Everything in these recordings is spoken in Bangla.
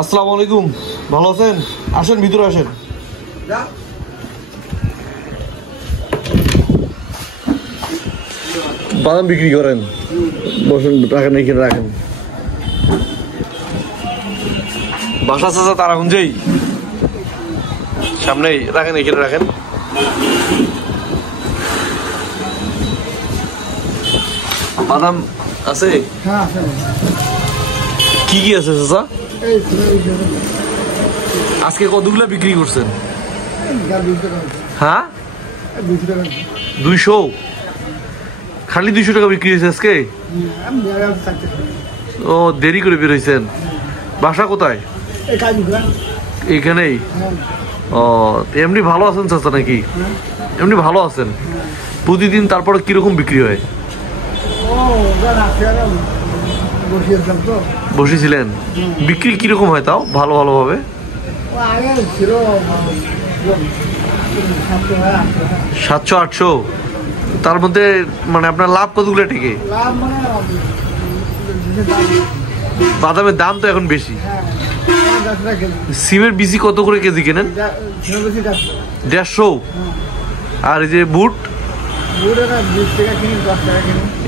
আসসালামু আলাইকুম, ভালো আছেন? আসেন ভিতরে আসেন। বাদাম বিক্রি করেন, বসুন, রাখেন এখানে রাখেন। বাসা চাচা তারাগঞ্জেই, সামনেই, রাখেন এখানে রাখেন। বাদাম আছে? কি কি আছে চাচা? আজকে কতগুলো বিক্রি করছেন? হ্যাঁ, 200। খালি 200 টাকা বিক্রি হয়েছে আজকে? ও, দেরি করে বেরোইছেন। বাসা কোথায়? এইখানেই। ও, এমনি ভালো আছেন চাচা নাকি? এমনি ভালো আছেন? প্রতিদিন তারপরে কিরকম বিক্রি হয়? বসেছিলেন, বিক্রি কিরকম হয় তাও ভালো ভালোভাবে? 700-800। তার মধ্যে মানে আপনার লাভ কতগুলো টিকে? বাদামের দাম তো এখন বেশি। সিমের বিচি কত করে কেজি কেনেন? 150। আর এই যে বুট?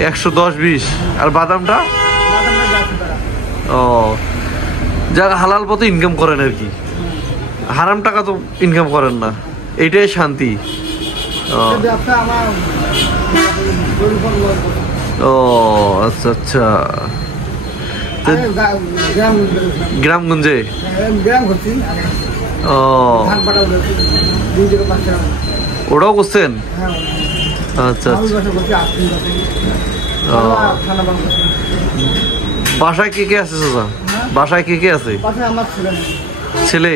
110-20। আর বাদামটা? ও, যারা হালাল পথে ইনকাম করেন আর কি, হারাম টাকা তো ইনকাম করেন না, এইটাই শান্তি। ও আচ্ছা আচ্ছা। গ্রামগঞ্জে? ও, ওটাও করছেন? আচ্ছা আচ্ছা। বাসায় কে কে আছে চাচা? বাসায় কে কে আছে? ছেলে?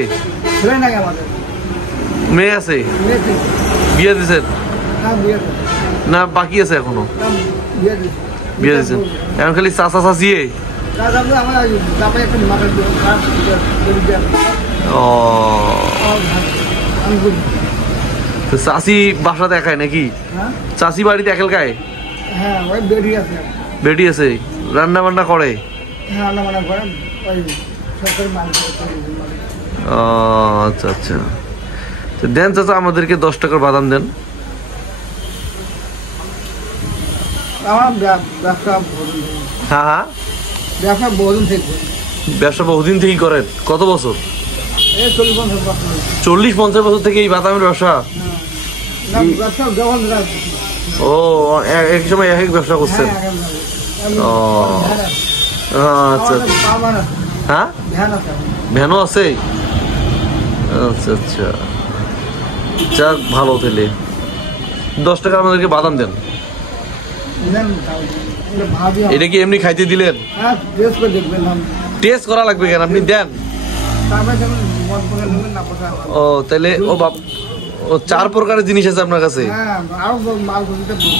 মেয়ে আছে? বিয়ে দিয়েছেন না বাকি আছে এখনো? বিয়ে দিয়েছেন। এখন খালি চাচা চাচি? ও, চাচি বাসা দেখায় নাকি? চাচি বাড়িতে একেল খায়? বেটি আছে, রান্না বান্না করে? আচ্ছা আচ্ছা। দেন চাচা, আমাদেরকে 10 টাকার বাদাম দেন। হ্যাঁ হ্যাঁ, ব্যবসা বহুদিন থেকেই করেন? কত বছর? 40-50 বছর থেকে এই বাদামের ব্যবসা? ও, এক সময় এক এক ব্যবসা করছেন? ও আচ্ছা। হ্যাঁ, ভ্যানও আছে? আচ্ছা আচ্ছা, যাক ভালো। তাহলে 10 টাকা আমাদেরকে বাদাম দেন। এটা কি এমনি খাইতে দিলেন? টেস্ট করা লাগবে কেন, আপনি দেন। ও তাহলে, ও বাপ, ও 4 প্রকারের জিনিস আছে আপনার কাছে?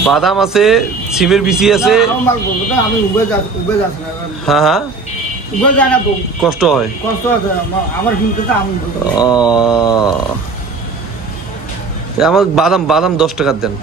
বাদাম আছে, সিমের বিচি আছে। হ্যাঁ হ্যাঁ, কষ্ট হয়। আমার বাদাম 10 টাকার দেন।